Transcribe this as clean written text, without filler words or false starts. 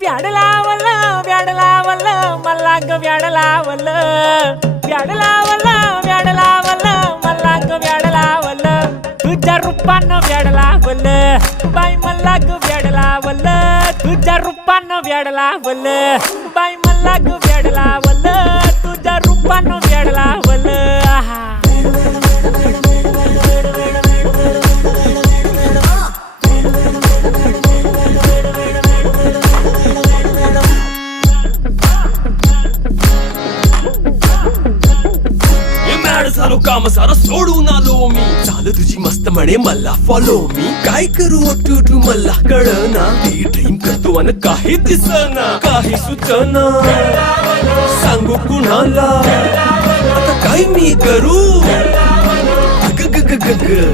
व्याड लावलं व्याड लावलं मला ग व्याड लावलं व्याड लावलं व्याड लावलं मला ग व्याड लावलं तुझ्या रूपानं व्याड लावलं बाई मला ग व्याड लावलं तुझ्या रूपानं व्याड लावलं बाई मला ग व्याड लावलं तुझ्या रूपानं व्याड लावलं आहा झालो काम सारा सोडून आलो मी चाल तुझी मस्त म्हणे मला फॉलो मी काय करू टू मला कळना ती ड्रीम करतो आणि काही दिसना काही सुचना सांगू कुणाला आता काय मी करू ग ग ग ग ग